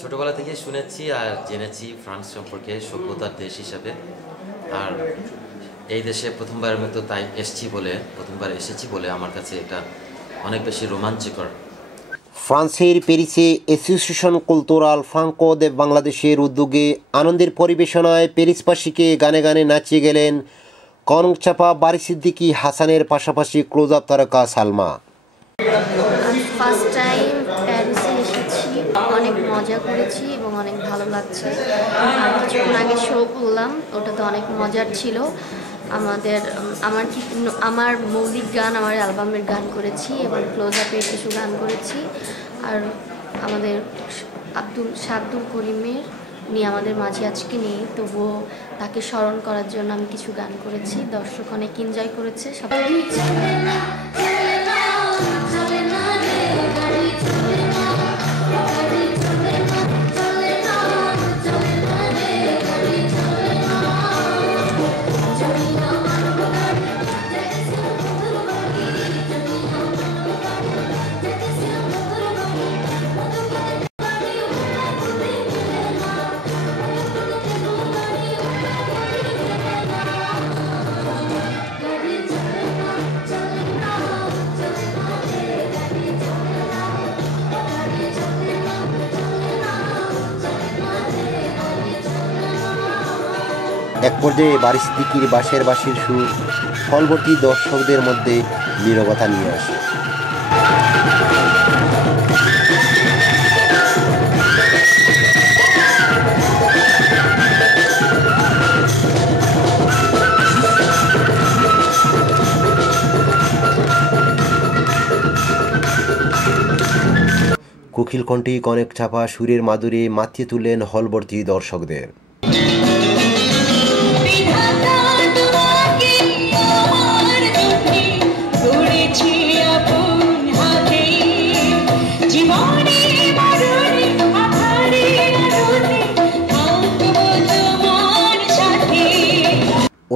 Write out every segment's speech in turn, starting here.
ছোটবেলা থেকে শুনেছি আর জেনেছি ফ্রান্স সম্পর্কে সভ্যতার দেশ হিসাবে। আর এই দেশে প্রথমবার এসেছি বলে আমার কাছে এটা অনেক বেশি রোমাঞ্চকর। ফ্রান্সের প্যারিসে অ্যাসোসিয়েশন কালচারাল ফ্রাঙ্কো দে বাংলাদেশের উদ্যোগে আনন্দের পরিবেশনায় প্যারিসবাসীকে গানে গানে নাচিয়ে গেলেন কনকচাপা বারি সিদ্দিকী হাসানের পাশাপাশি ক্লোজ আপ তারকা সালমা। ফার্স্ট টাইম প্যারিসে এসেছি, অনেক মজা করেছি এবং অনেক ভালো লাগছে। আর কিছুক্ষণ আগে শো করলাম, ওটা তো অনেক মজার ছিল। আমার মৌলিক গান, আমার অ্যালবামের গান করেছি এবং ক্লোজ আপের কিছু গান করেছি। আর আমাদের শাব্দুল করিমের নিয়ে আমাদের মাঝে আজকে নেই, তবুও তাকে স্মরণ করার জন্য আমি কিছু গান করেছি। দর্শক অনেক এনজয় করেছে। এক পর্যায়ে বারি সিদ্দিকীর বাঁশের বাঁশির সুর হলভর্তি দর্শকদের মধ্যে নীরবতা নিয়ে আসে। কোকিল কণ্ঠে কনকচাপা সুরের মাধুরী মাতিয়ে তুললেন হলভর্তি দর্শকদের।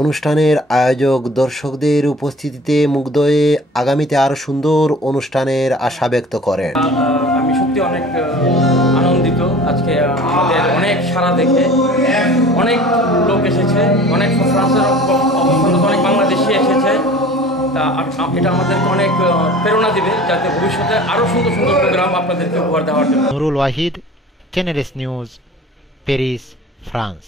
অনুষ্ঠানের আয়োজক দর্শকদের উপস্থিতিতে মুগ্ধ হয়ে আগামীতে আরো সুন্দর অনুষ্ঠানের আশা ব্যক্ত করেন। আমি সত্যি অনেক আনন্দিত। আজকে আমাদের অনেক সাড়া দেখে অনেক লোক এসেছে, অনেক ফ্রান্সের অনেক বাংলাদেশি এসেছে। তা এটা আমাদেরকে অনেক প্রেরণা দিবে, যাতে ভবিষ্যতে আরো সুন্দর সুন্দর প্রোগ্রাম আপনাদেরকে উপহার দেওয়ার জন্য। Nurul Wahid, channel S news, Paris, France.